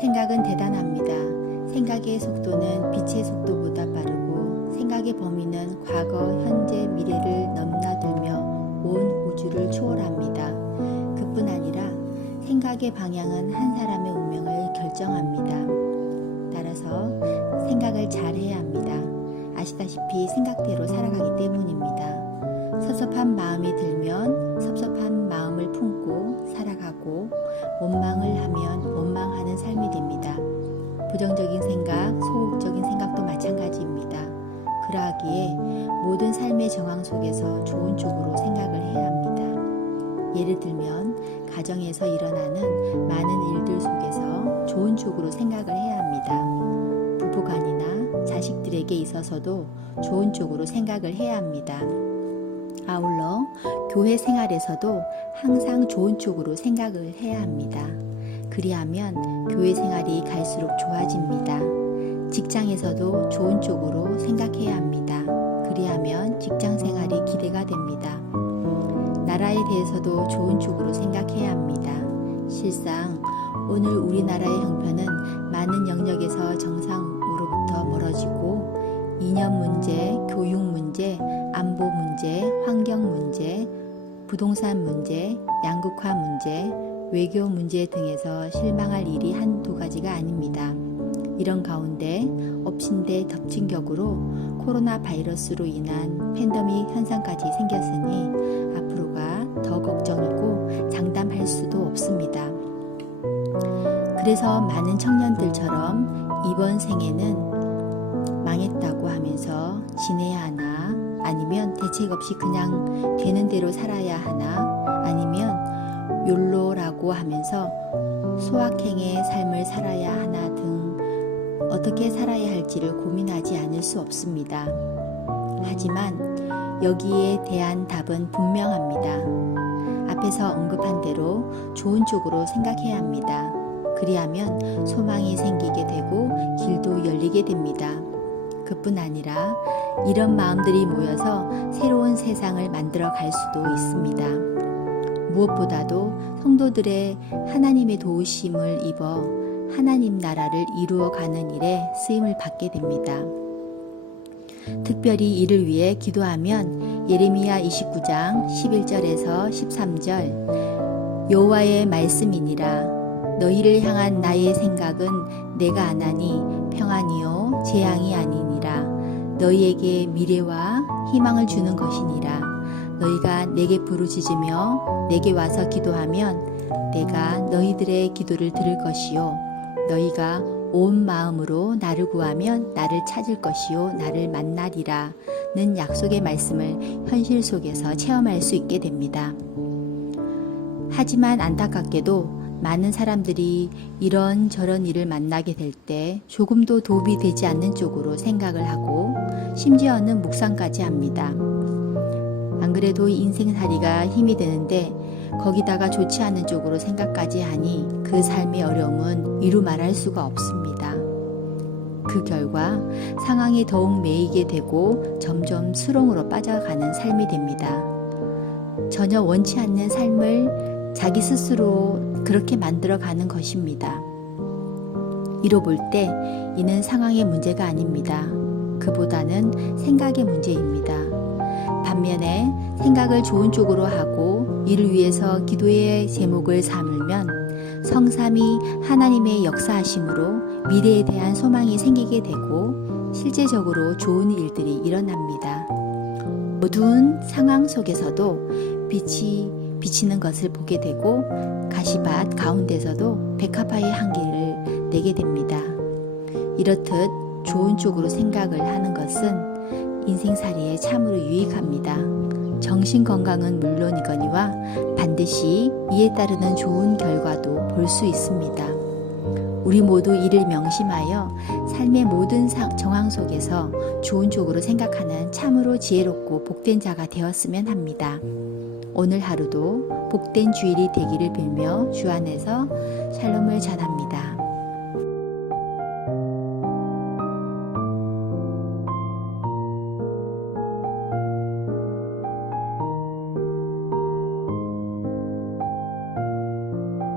생각은 대단합니다. 생각의 속도는 빛의 속도보다 빠르고 생각의 범위는 과거, 현재, 미래를 넘나들며 온 우주를 초월합니다. 그뿐 아니라 생각의 방향은 한 사람의 운명을 결정합니다. 따라서 생각을 잘 해야 합니다. 아시다시피 생각대로 살아가기 때문입니다. 섭섭한 마음이 들면 섭섭한 마음을 품고 살아가고 원망을 하면 원망하는 삶이 됩니다. 부정적인 생각, 소극적인 생각도 마찬가지입니다. 그러하기에 모든 삶의 정황 속에서 좋은 쪽으로 생각을 해야 합니다. 예를 들면 가정에서 일어나는 많은 일들 속에서 좋은 쪽으로 생각을 해야 합니다. 부부간이나 자식들에게 있어서도 좋은 쪽으로 생각을 해야 합니다. 아울러 교회 생활에서도 항상 좋은 쪽으로 생각을 해야 합니다. 그리하면 교회 생활이 갈수록 좋아집니다. 직장에서도 좋은 쪽으로 생각해야 합니다. 그리하면 직장 생활이 기대가 됩니다. 나라에 대해서도 좋은 쪽으로 생각해야 합니다. 실상 오늘 우리나라의 형편은 많은 영역에서 정상으로부터 멀어지고 이념 문제, 교육 문제, 안보 문제, 환경 문제, 부동산 문제, 양극화 문제, 외교 문제 등에서 실망할 일이 한두 가지가 아닙니다. 이런 가운데 엎친데 덮친 격으로 코로나 바이러스로 인한 팬데믹 현상까지 생겼으니 앞으로가 더 걱정이고 장담할 수도 없습니다. 그래서 많은 청년들처럼 이번 생에는 망했다고 하면서 지내야 하나, 아니면 대책 없이 그냥 되는 대로 살아야 하나, 아니면 욜로라고 하면서 소확행의 삶을 살아야 하나 등 어떻게 살아야 할지를 고민하지 않을 수 없습니다. 하지만 여기에 대한 답은 분명합니다. 앞에서 언급한 대로 좋은 쪽으로 생각해야 합니다. 그리하면 소망이 생기게 되고 길도 열리게 됩니다. 그뿐 아니라 이런 마음들이 모여서 새로운 세상을 만들어 갈 수도 있습니다. 무엇보다도 성도들의 하나님의 도우심을 입어 하나님 나라를 이루어가는 일에 쓰임을 받게 됩니다. 특별히 이를 위해 기도하면 예레미야 29장 11절에서 13절 여호와의 말씀이니라 너희를 향한 나의 생각은 내가 아나니 평안이요 재앙이 아니니라 너희에게 미래와 희망을 주는 것이니라 너희가 내게 부르짖으며 내게 와서 기도하면 내가 너희들의 기도를 들을 것이요 너희가 온 마음으로 나를 구하면 나를 찾을 것이요 나를 만나리라 는 약속의 말씀을 현실 속에서 체험할 수 있게 됩니다. 하지만 안타깝게도 많은 사람들이 이런저런 일을 만나게 될 때 조금도 도움이 되지 않는 쪽으로 생각을 하고 심지어는 묵상까지 합니다. 안 그래도 인생살이가 힘이 드는데 거기다가 좋지 않은 쪽으로 생각까지 하니 그 삶의 어려움은 이루 말할 수가 없습니다. 그 결과 상황이 더욱 매이게 되고 점점 수렁으로 빠져가는 삶이 됩니다. 전혀 원치 않는 삶을 자기 스스로 그렇게 만들어가는 것입니다. 이로 볼 때 이는 상황의 문제가 아닙니다. 그보다는 생각의 문제입니다. 반면에 생각을 좋은 쪽으로 하고 이를 위해서 기도의 제목을 삼으면 성삼위 하나님의 역사하심으로 미래에 대한 소망이 생기게 되고 실제적으로 좋은 일들이 일어납니다. 어두운 상황 속에서도 빛이 비치는 것을 보게 되고 가시밭 가운데서도 백합화의 향기를 내게 됩니다. 이렇듯 좋은 쪽으로 생각을 하는 것은 인생살이에 참으로 유익합니다. 정신건강은 물론이거니와 반드시 이에 따르는 좋은 결과도 볼 수 있습니다. 우리 모두 이를 명심하여 삶의 모든 정황 속에서 좋은 쪽으로 생각하는 참으로 지혜롭고 복된 자가 되었으면 합니다. 오늘 하루도 복된 주일이 되기를 빌며 주 안에서 샬롬을 전합니다.